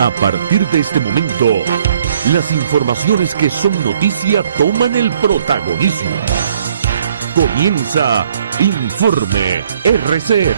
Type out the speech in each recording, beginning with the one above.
A partir de este momento, las informaciones que son noticia toman el protagonismo. Comienza Informe RCR.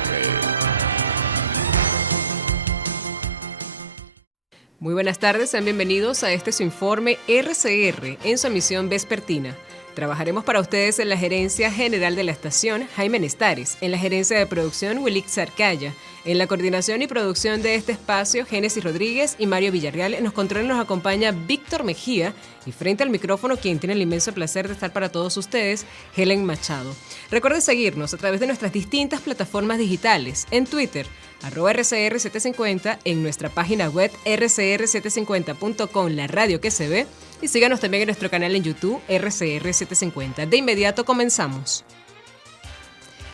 Muy buenas tardes, sean bienvenidos a este su Informe RCR en su emisión vespertina. Trabajaremos para ustedes en la gerencia general de la estación, Jaime Nestares, en la gerencia de producción, Wilix Arcaya, en la coordinación y producción de este espacio, Génesis Rodríguez y Mario Villarreal. En los controles nos acompaña Víctor Mejía y frente al micrófono, quien tiene el inmenso placer de estar para todos ustedes, Helen Machado. Recuerde seguirnos a través de nuestras distintas plataformas digitales, en Twitter, @RCR750, en nuestra página web rcr750.com, la radio que se ve, y síganos también en nuestro canal en YouTube, RCR750. De inmediato comenzamos.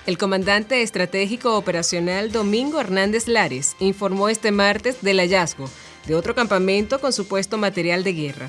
El comandante estratégico operacional Domingo Hernández Lares informó este martes del hallazgo de otro campamento con supuesto material de guerra.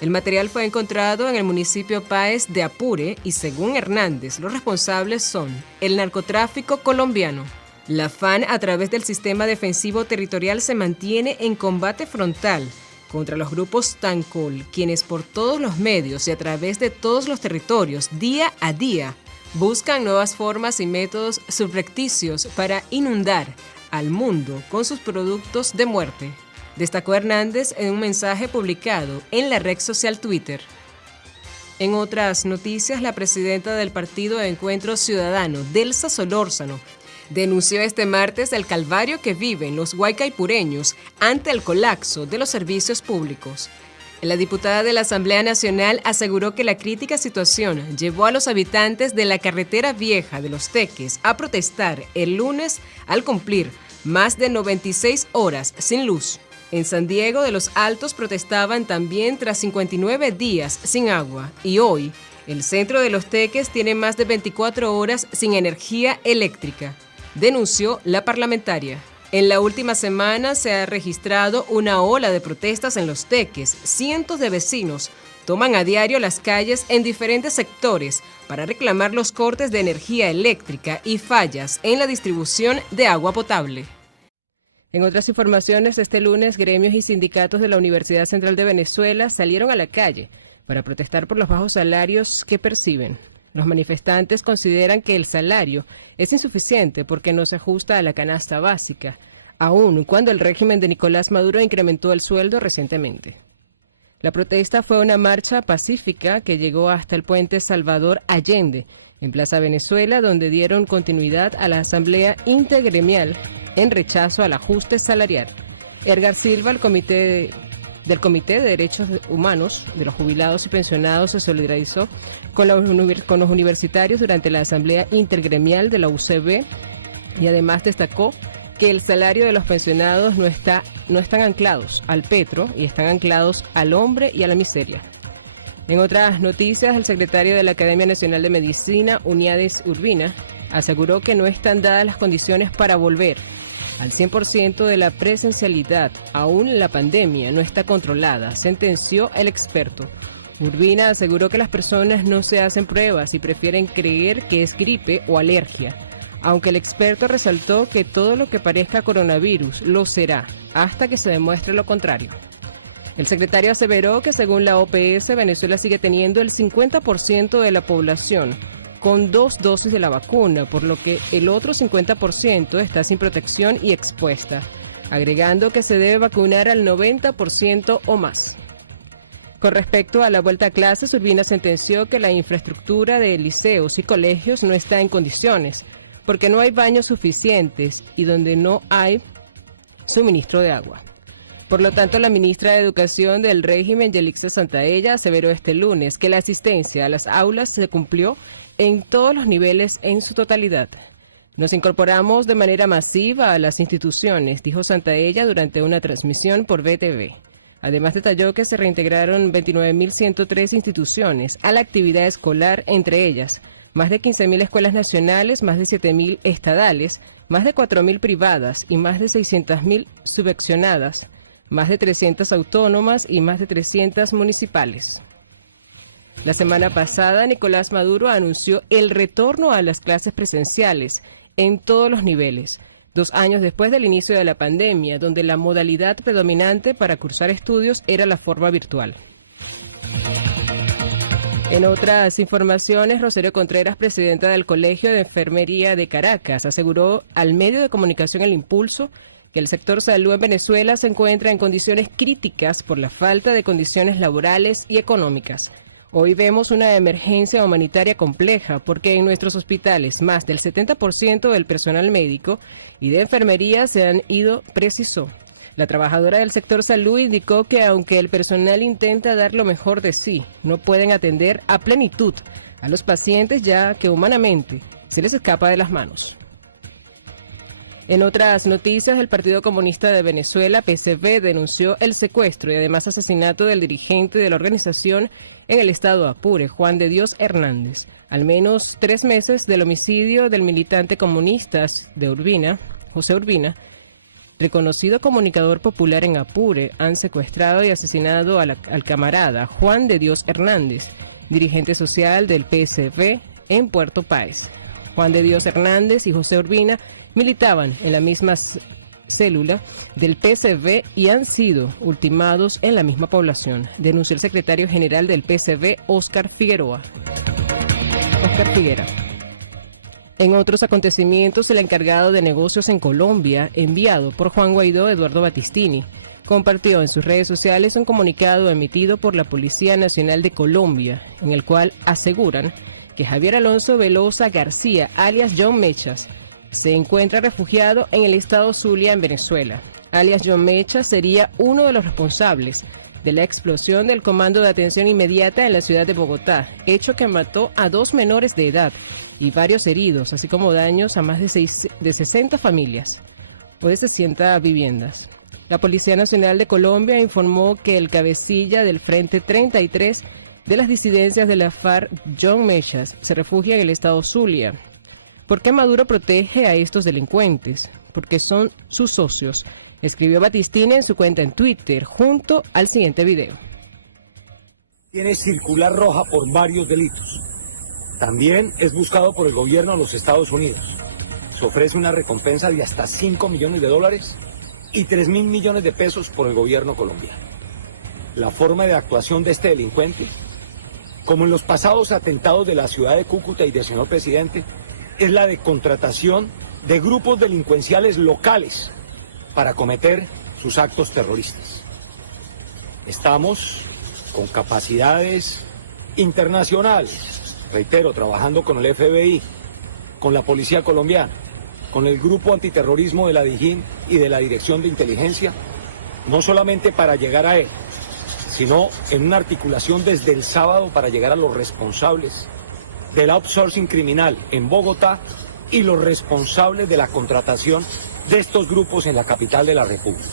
El material fue encontrado en el municipio Páez de Apure y, según Hernández, los responsables son el narcotráfico colombiano. La FAN, a través del sistema defensivo territorial, se mantiene en combate frontal contra los grupos Tancol, quienes por todos los medios y a través de todos los territorios, día a día, buscan nuevas formas y métodos subrepticios para inundar al mundo con sus productos de muerte, destacó Hernández en un mensaje publicado en la red social Twitter. En otras noticias, la presidenta del Partido de Encuentro Ciudadano, Delsa Solórzano, denunció este martes el calvario que viven los huaycaipureños ante el colapso de los servicios públicos. La diputada de la Asamblea Nacional aseguró que la crítica situación llevó a los habitantes de la carretera vieja de Los Teques a protestar el lunes al cumplir más de 96 horas sin luz. En San Diego de los Altos protestaban también tras 59 días sin agua, y hoy el centro de Los Teques tiene más de 24 horas sin energía eléctrica, denunció la parlamentaria. En la última semana se ha registrado una ola de protestas en Los Teques. Cientos de vecinos toman a diario las calles en diferentes sectores para reclamar los cortes de energía eléctrica y fallas en la distribución de agua potable. En otras informaciones, este lunes, gremios y sindicatos de la Universidad Central de Venezuela salieron a la calle para protestar por los bajos salarios que perciben. Los manifestantes consideran que el salario es insuficiente porque no se ajusta a la canasta básica, aun cuando el régimen de Nicolás Maduro incrementó el sueldo recientemente. La protesta fue una marcha pacífica que llegó hasta el puente Salvador Allende, en Plaza Venezuela, donde dieron continuidad a la asamblea intergremial en rechazo al ajuste salarial. Edgar Silva, del Comité de Derechos Humanos de los Jubilados y Pensionados, se solidarizó con los universitarios durante la asamblea intergremial de la UCB y además destacó que el salario de los pensionados no están anclados al petro y están anclados al hombre y a la miseria. En otras noticias, el secretario de la Academia Nacional de Medicina, Uniades Urbina, aseguró que no están dadas las condiciones para volver al 100% de la presencialidad. Aún la pandemia no está controlada, sentenció el experto. Urbina aseguró que las personas no se hacen pruebas y prefieren creer que es gripe o alergia, aunque el experto resaltó que todo lo que parezca coronavirus lo será, hasta que se demuestre lo contrario. El secretario aseveró que según la OPS, Venezuela sigue teniendo el 50% de la población con 2 dosis de la vacuna, por lo que el otro 50% está sin protección y expuesta, agregando que se debe vacunar al 90% o más. Con respecto a la vuelta a clases, Urbina sentenció que la infraestructura de liceos y colegios no está en condiciones, porque no hay baños suficientes y donde no hay suministro de agua. Por lo tanto, la ministra de Educación del régimen, Yelixa Santaella, aseveró este lunes que la asistencia a las aulas se cumplió en todos los niveles en su totalidad. Nos incorporamos de manera masiva a las instituciones, dijo Santaella durante una transmisión por BTV. Además, detalló que se reintegraron 29.103 instituciones a la actividad escolar, entre ellas más de 15.000 escuelas nacionales, más de 7.000 estadales, más de 4.000 privadas y más de 600.000 subvencionadas, más de 300 autónomas y más de 300 municipales. La semana pasada, Nicolás Maduro anunció el retorno a las clases presenciales en todos los niveles, 2 años después del inicio de la pandemia, donde la modalidad predominante para cursar estudios era la forma virtual. En otras informaciones, Rosario Contreras, presidenta del Colegio de Enfermería de Caracas, aseguró al medio de comunicación El Impulso que el sector salud en Venezuela se encuentra en condiciones críticas por la falta de condiciones laborales y económicas. Hoy vemos una emergencia humanitaria compleja porque en nuestros hospitales más del 70% del personal médico y de enfermería se han ido, precisó. La trabajadora del sector salud indicó que aunque el personal intenta dar lo mejor de sí, no pueden atender a plenitud a los pacientes ya que humanamente se les escapa de las manos. En otras noticias, el Partido Comunista de Venezuela, PCV, denunció el secuestro y además asesinato del dirigente de la organización en el estado Apure, Juan de Dios Hernández. Al menos 3 meses del homicidio del militante comunista de Urbina, José Urbina, reconocido comunicador popular en Apure, han secuestrado y asesinado al camarada Juan de Dios Hernández, dirigente social del PSV en Puerto Páez. Juan de Dios Hernández y José Urbina militaban en la misma célula del PSV y han sido ultimados en la misma población, denunció el secretario general del PSV, Óscar Figuera. En otros acontecimientos, el encargado de negocios en Colombia, enviado por Juan Guaidó, Eduardo Battistini, compartió en sus redes sociales un comunicado emitido por la Policía Nacional de Colombia, en el cual aseguran que Javier Alonso Velosa García, alias John Mechas, se encuentra refugiado en el estado Zulia, en Venezuela. Alias John Mechas sería uno de los responsables de la explosión del Comando de Atención Inmediata en la ciudad de Bogotá, hecho que mató a 2 menores de edad y varios heridos, así como daños a más de 60 familias o de 60 viviendas. La Policía Nacional de Colombia informó que el cabecilla del Frente 33 de las disidencias de la FARC, John Mechas, se refugia en el estado Zulia. ¿Por qué Maduro protege a estos delincuentes? Porque son sus socios, escribió Battistini en su cuenta en Twitter, junto al siguiente video. Tiene circular roja por varios delitos. También es buscado por el gobierno de los Estados Unidos. Se ofrece una recompensa de hasta $5 millones y 3.000 millones de pesos por el gobierno colombiano. La forma de actuación de este delincuente, como en los pasados atentados de la ciudad de Cúcuta y del señor presidente, es la de contratación de grupos delincuenciales locales para cometer sus actos terroristas. Estamos con capacidades internacionales, reitero, trabajando con el FBI, con la Policía Colombiana, con el Grupo Antiterrorismo de la DIJÍN y de la Dirección de Inteligencia, no solamente para llegar a él, sino en una articulación desde el sábado para llegar a los responsables del outsourcing criminal en Bogotá y los responsables de la contratación de estos grupos en la capital de la República.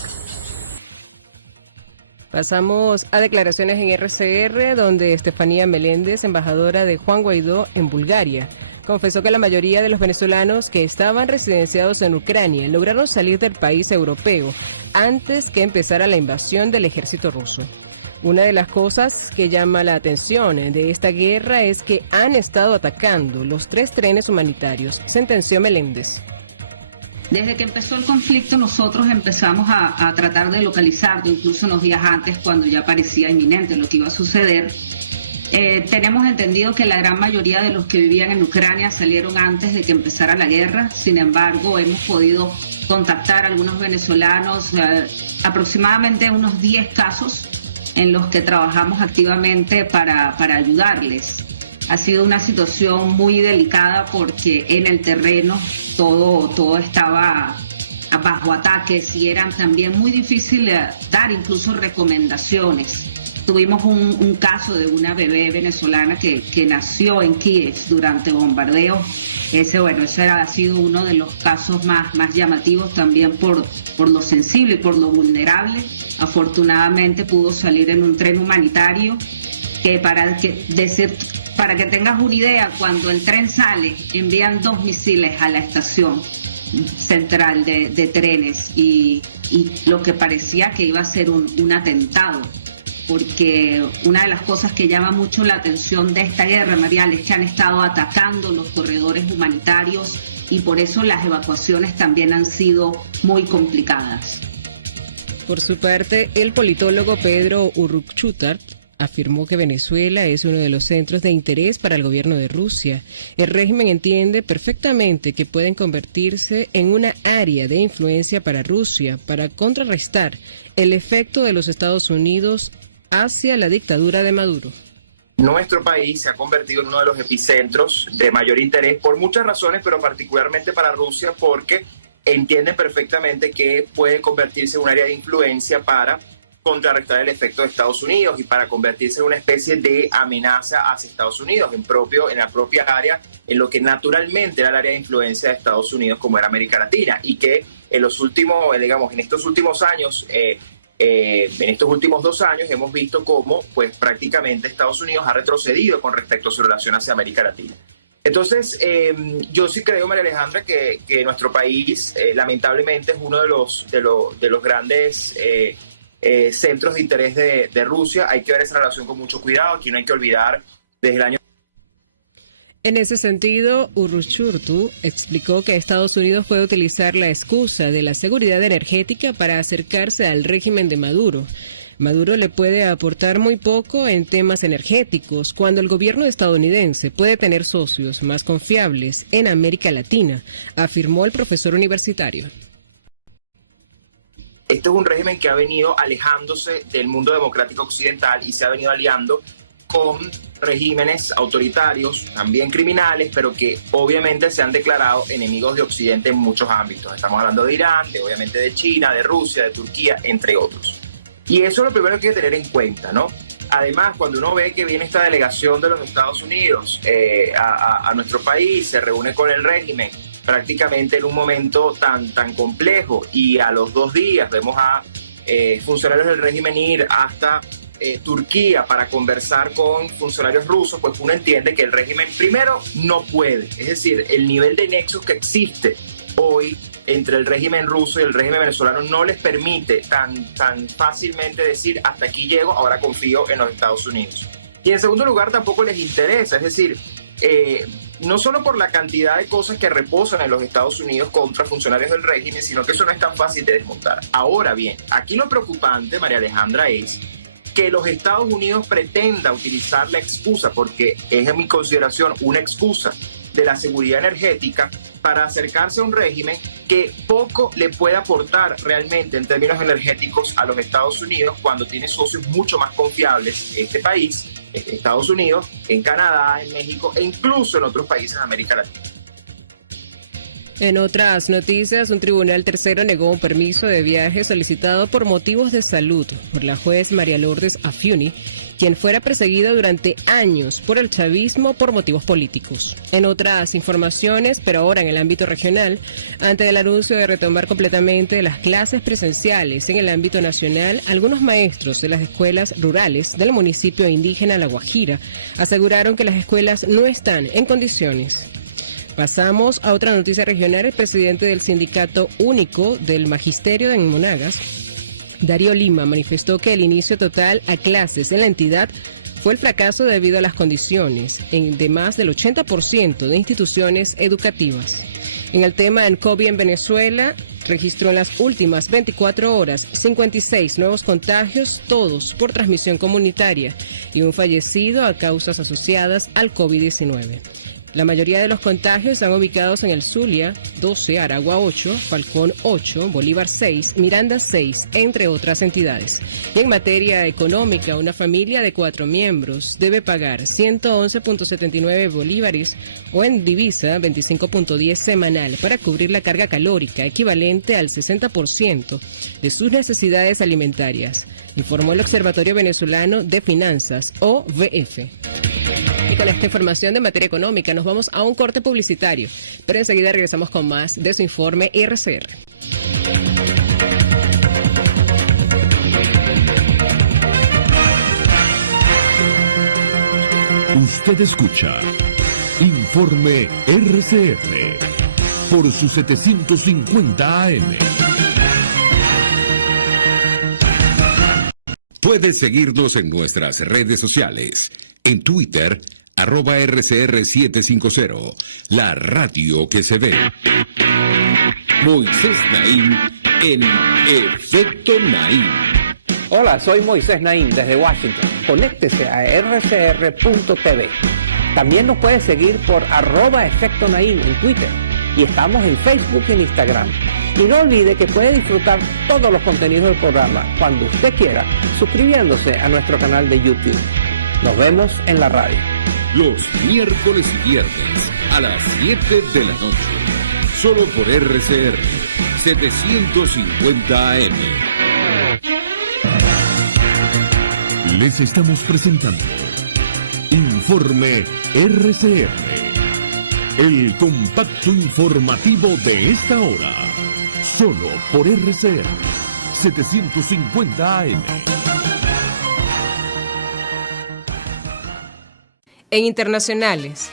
Pasamos a declaraciones en RCR, donde Estefanía Meléndez, embajadora de Juan Guaidó en Bulgaria, confesó que la mayoría de los venezolanos que estaban residenciados en Ucrania lograron salir del país europeo antes que empezara la invasión del ejército ruso. Una de las cosas que llama la atención de esta guerra es que han estado atacando los 3 trenes humanitarios, sentenció Meléndez. Desde que empezó el conflicto nosotros empezamos a tratar de localizarlo, incluso unos días antes cuando ya parecía inminente lo que iba a suceder. Tenemos entendido que la gran mayoría de los que vivían en Ucrania salieron antes de que empezara la guerra, sin embargo hemos podido contactar a algunos venezolanos, aproximadamente unos 10 casos en los que trabajamos activamente para ayudarles. Ha sido una situación muy delicada porque en el terreno todo estaba bajo ataques y eran también muy difíciles dar incluso recomendaciones. Tuvimos un caso de una bebé venezolana que nació en Kiev durante bombardeo. Ese ha sido uno de los casos más llamativos también por lo sensible y por lo vulnerable. Afortunadamente pudo salir en un tren humanitario para que tengas una idea, cuando el tren sale envían 2 misiles a la estación central de trenes y lo que parecía que iba a ser un atentado. Porque una de las cosas que llama mucho la atención de esta guerra, Marial, es que han estado atacando los corredores humanitarios y por eso las evacuaciones también han sido muy complicadas. Por su parte, el politólogo Pedro Urruchutar afirmó que Venezuela es uno de los centros de interés para el gobierno de Rusia. El régimen entiende perfectamente que pueden convertirse en una área de influencia para Rusia para contrarrestar el efecto de los Estados Unidos hacia la dictadura de Maduro. Nuestro país se ha convertido en uno de los epicentros de mayor interés por muchas razones, pero particularmente para Rusia, porque entienden perfectamente que puede convertirse en un área de influencia para contrarrestar el efecto de Estados Unidos y para convertirse en una especie de amenaza hacia Estados Unidos, en la propia área, en lo que naturalmente era el área de influencia de Estados Unidos, como era América Latina, y que en los últimos, en estos últimos años, en estos últimos 2 años hemos visto cómo pues prácticamente Estados Unidos ha retrocedido con respecto a su relación hacia América Latina. Entonces, yo sí creo, María Alejandra, que nuestro país lamentablemente es uno de los grandes centros de interés de Rusia. Hay que ver esa relación con mucho cuidado. Aquí no hay que olvidar desde el año... En ese sentido, Urruchurtu explicó que Estados Unidos puede utilizar la excusa de la seguridad energética para acercarse al régimen de Maduro. Maduro le puede aportar muy poco en temas energéticos, cuando el gobierno estadounidense puede tener socios más confiables en América Latina, afirmó el profesor universitario. Este es un régimen que ha venido alejándose del mundo democrático occidental y se ha venido aliando con regímenes autoritarios, también criminales, pero que obviamente se han declarado enemigos de Occidente en muchos ámbitos. Estamos hablando de Irán, obviamente de China, de Rusia, de Turquía, entre otros. Y eso es lo primero que hay que tener en cuenta, ¿no? Además, cuando uno ve que viene esta delegación de los Estados Unidos a nuestro país, se reúne con el régimen prácticamente en un momento tan complejo, y a los 2 días vemos a funcionarios del régimen ir hasta Turquía para conversar con funcionarios rusos, pues uno entiende que el régimen primero no puede. Es decir, el nivel de nexos que existe hoy entre el régimen ruso y el régimen venezolano no les permite tan fácilmente decir hasta aquí llego, ahora confío en los Estados Unidos. Y en segundo lugar, tampoco les interesa, es decir, no solo por la cantidad de cosas que reposan en los Estados Unidos contra funcionarios del régimen, sino que eso no es tan fácil de desmontar. Ahora bien, aquí lo preocupante, María Alejandra, es que los Estados Unidos pretenda utilizar la excusa, porque es en mi consideración una excusa de la seguridad energética, para acercarse a un régimen que poco le puede aportar realmente en términos energéticos a los Estados Unidos, cuando tiene socios mucho más confiables este país, Estados Unidos, en Canadá, en México e incluso en otros países de América Latina. En otras noticias, un tribunal tercero negó un permiso de viaje solicitado por motivos de salud por la juez María Lourdes Afiuni, quien fuera perseguida durante años por el chavismo por motivos políticos. En otras informaciones, pero ahora en el ámbito regional, ante el anuncio de retomar completamente las clases presenciales en el ámbito nacional, algunos maestros de las escuelas rurales del municipio indígena La Guajira aseguraron que las escuelas no están en condiciones. Pasamos a otra noticia regional. El presidente del Sindicato Único del Magisterio de Monagas, Darío Lima, manifestó que el inicio total a clases en la entidad fue el fracaso debido a las condiciones de más del 80% de instituciones educativas. En el tema del COVID en Venezuela, registró en las últimas 24 horas 56 nuevos contagios, todos por transmisión comunitaria, y un fallecido a causas asociadas al COVID-19. La mayoría de los contagios están ubicados en el Zulia 12, Aragua 8, Falcón 8, Bolívar 6, Miranda 6, entre otras entidades. Y en materia económica, una familia de 4 miembros debe pagar 111.79 bolívares o en divisa 25.10 semanal para cubrir la carga calórica equivalente al 60% de sus necesidades alimentarias, informó el Observatorio Venezolano de Finanzas, OVF. Y con esta información de materia económica nos vamos a un corte publicitario, pero enseguida regresamos con más de su informe RCR. Usted escucha Informe RCR por su 750 AM. Puedes seguirnos en nuestras redes sociales. En Twitter, @RCR750, la radio que se ve. Moisés Naim en Efecto Naim. Hola, soy Moisés Naim desde Washington. Conéctese a rcr.tv. También nos puede seguir por @Efecto Naim en Twitter. Y estamos en Facebook y en Instagram. Y no olvide que puede disfrutar todos los contenidos del programa cuando usted quiera, suscribiéndose a nuestro canal de YouTube. Nos vemos en la radio. Los miércoles y viernes a las 7 de la noche. Solo por RCR 750 AM. Les estamos presentando Informe RCR, el compacto informativo de esta hora. Solo por RCR 750 AM. En internacionales,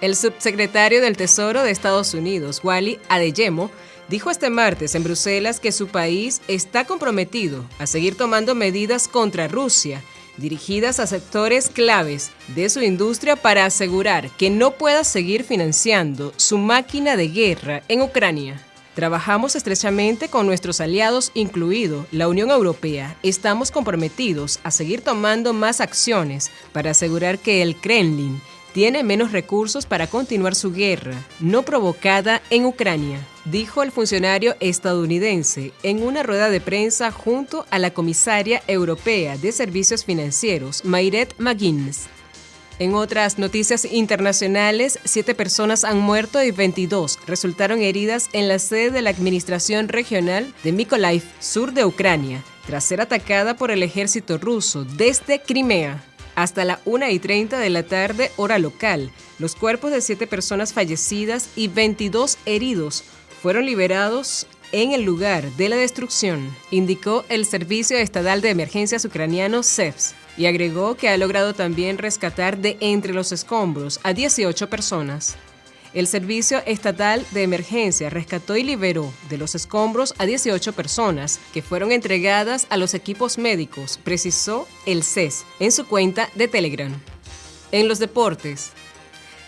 el subsecretario del Tesoro de Estados Unidos, Wally Adeyemo, dijo este martes en Bruselas que su país está comprometido a seguir tomando medidas contra Rusia, dirigidas a sectores claves de su industria para asegurar que no pueda seguir financiando su máquina de guerra en Ucrania. Trabajamos estrechamente con nuestros aliados, incluido la Unión Europea. Estamos comprometidos a seguir tomando más acciones para asegurar que el Kremlin tiene menos recursos para continuar su guerra no provocada en Ucrania, dijo el funcionario estadounidense en una rueda de prensa junto a la comisaria europea de Servicios Financieros, Mairead McGuinness. En otras noticias internacionales, 7 personas han muerto y 22 resultaron heridas en la sede de la Administración Regional de Mykolaiv, sur de Ucrania, tras ser atacada por el ejército ruso desde Crimea. Hasta la 1:30 de la tarde, hora local, los cuerpos de 7 personas fallecidas y 22 heridos fueron liberados en el lugar de la destrucción, indicó el Servicio Estatal de Emergencias ucraniano SEVS, y agregó que ha logrado también rescatar de entre los escombros a 18 personas. El Servicio Estatal de Emergencia rescató y liberó de los escombros a 18 personas que fueron entregadas a los equipos médicos, precisó el CES en su cuenta de Telegram. En los deportes,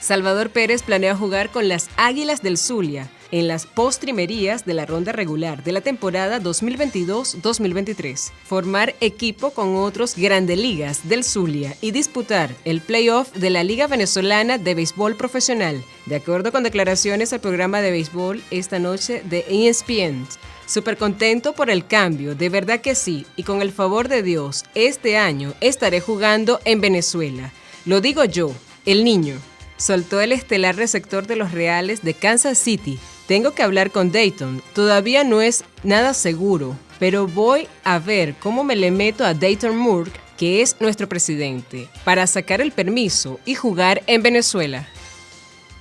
Salvador Pérez planea jugar con las Águilas del Zulia en las postrimerías de la ronda regular de la temporada 2022-2023, formar equipo con otros Grandes Ligas del Zulia y disputar el playoff de la Liga Venezolana de Béisbol Profesional, de acuerdo con declaraciones al programa de béisbol esta noche de ESPN. Súper contento por el cambio, de verdad que sí, y con el favor de Dios, este año estaré jugando en Venezuela. Lo digo yo, el niño. Soltó el estelar receptor de los Reales de Kansas City. Tengo que hablar con Dayton. Todavía no es nada seguro, pero voy a ver cómo me le meto a Dayton Moore, que es nuestro presidente, para sacar el permiso y jugar en Venezuela.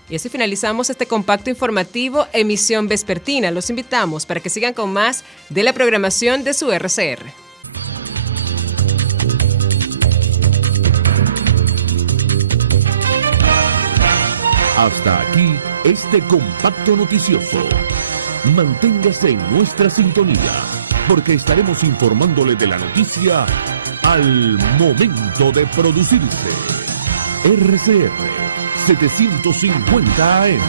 Y así finalizamos este compacto informativo, emisión vespertina. Los invitamos para que sigan con más de la programación de su RCR. Hasta aquí este compacto noticioso. Manténgase en nuestra sintonía, porque estaremos informándole de la noticia al momento de producirse. RCR 750 AM.